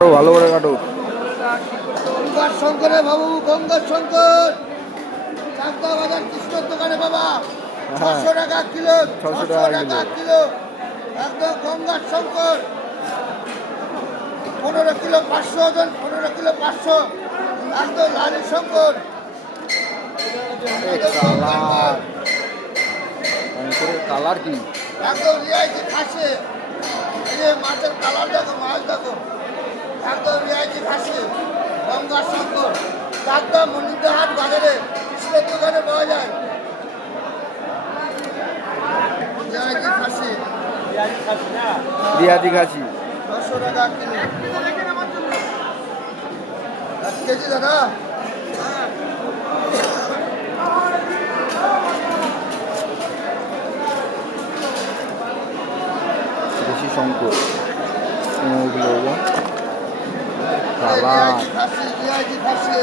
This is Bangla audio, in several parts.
ভালো করে কাটো। গঙ্গার শঙ্করে বাবু, গঙ্গার শঙ্কর চাকদা বাজার কৃষ্ণর দোকানে বাবা। 600 টাকা কিলো, 600 600 টাকা টাকা কিলো, একদম গঙ্গার শঙ্কর। 15 কিলো 500 ওজন, 15 কিলো 500, একদম লালি শঙ্কর। কালার কি একদম রিয়াইতি খাসি। এই যে মাছের কালার দেখো, মাছ দেখো, একদম রিয়াইতি খাসি। গঙ্গার শঙ্কর চাকদা মন্দিরহাট বাজারে কৃষ্ণের দোকানে পাওয়া যায়। রিয়াইতি খাসি, রিয়াদি খাসি 600 টাকা কিলো। 1 কেজি দাদা। দেশি শঙ্কর 15 কিলো ওজন। কালার রিয়াইতি খাসি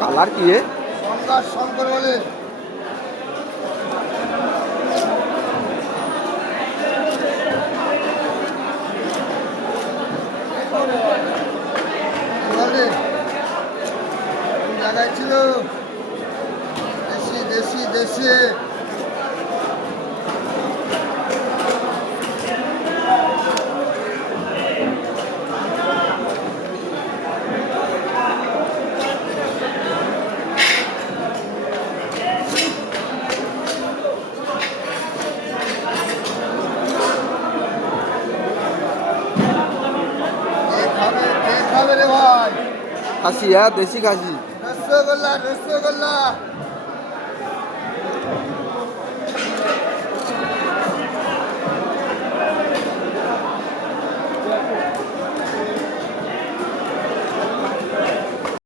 কালার কি রে? গঙ্গার শঙ্কর বলে। জায়গায় ছিল দেশি দেশি দেশি। খাবে রে ভাই? খাসি দেশি খাসি। রসগোল্লা রসগোল্লা